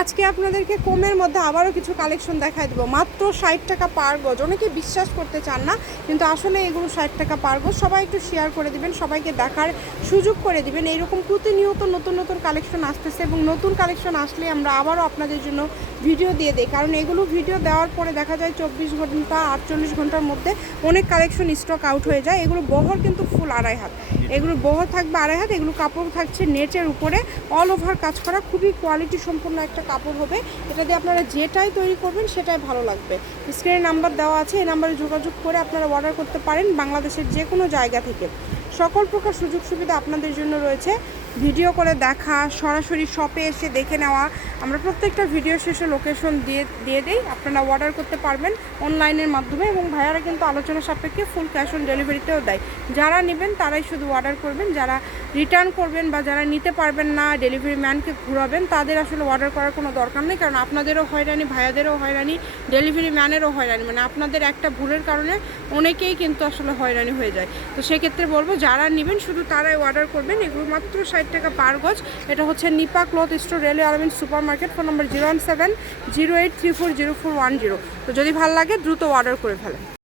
আজকে আপনাদেরকে কমের মধ্যে আবারও কিছু কালেকশন দেখাই দেবো, মাত্র 60 টাকা পার গজ। অনেকে বিশ্বাস করতে চান না, কিন্তু আসলে এগুলো 60 টাকা পার গজ। সবাই একটু শেয়ার করে দিবেন, সবাইকে দেখার সুযোগ করে দিবেন। এইরকম প্রতিনিয়ত নতুন নতুন কালেকশন আসতেছে এবং নতুন কালেকশন আসলে আমরা আবারও আপনাদের জন্য ভিডিও দিয়ে দিই, কারণ এগুলো ভিডিও দেওয়ার পরে দেখা যায় 24 ঘন্টা 48 ঘন্টার মধ্যে অনেক কালেকশন স্টক আউট হয়ে যায়। এগুলো বহর কিন্তু ফুল 2.5 হাত, এগুলো বহর থাকবে 2.5 হাত। এগুলো কাপড় থাকছে নেটের উপরে, অল ওভার কাজ করা, খুবই কোয়ালিটি সম্পন্ন একটা কাপড় হবে। এটা দিয়ে আপনারা যেটাই তৈরি করবেন সেটাই ভালো লাগবে। স্ক্রিনে নাম্বার দেওয়া আছে, এই নাম্বারে যোগাযোগ করে আপনারা অর্ডার করতে পারেন বাংলাদেশের যে কোনো জায়গা থেকে। সকল প্রকার সুযোগ সুবিধা আপনাদের জন্য রয়েছে। ভিডিও করে দেখা, সরাসরি শপে এসে দেখে নেওয়া, আমরা প্রত্যেকটা ভিডিও শেষে লোকেশন দিয়ে দিই, আপনারা অর্ডার করতে পারবেন অনলাইনের মাধ্যমে। এবং ভাইয়ারা কিন্তু আলোচনা সাপেক্ষে ফুল ক্যাশ অন ডেলিভারিতেও দেয়। যারা নেবেন তারাই শুধু অর্ডার করবেন, যারা রিটার্ন করবেন বা যারা নিতে পারবেন না, ডেলিভারি ম্যানকে ঘুরাবেন, তাদের আসলে অর্ডার করার কোনো দরকার নেই, কারণ আপনাদেরও হয়রানি, ভাইয়াদেরও হয়রানি, ডেলিভারি ম্যানেরও হয়রানি। মানে আপনাদের একটা ভুলের কারণে অনেকেই কিন্তু আসলে হয়রানি হয়ে যায়। তো সেক্ষেত্রে বলবো যারা নেবেন শুধু তারাই অর্ডার করবেন। এগুলো মাত্র 60 টাকা পার গজ। এটা হচ্ছে নিপা ক্লথ স্টোর, রেলওয়ে আরবিন সুপার মার্কেট। Phone number 01708340410। তো যদি ভালো লাগে দ্রুত অর্ডার করে ফেলেন।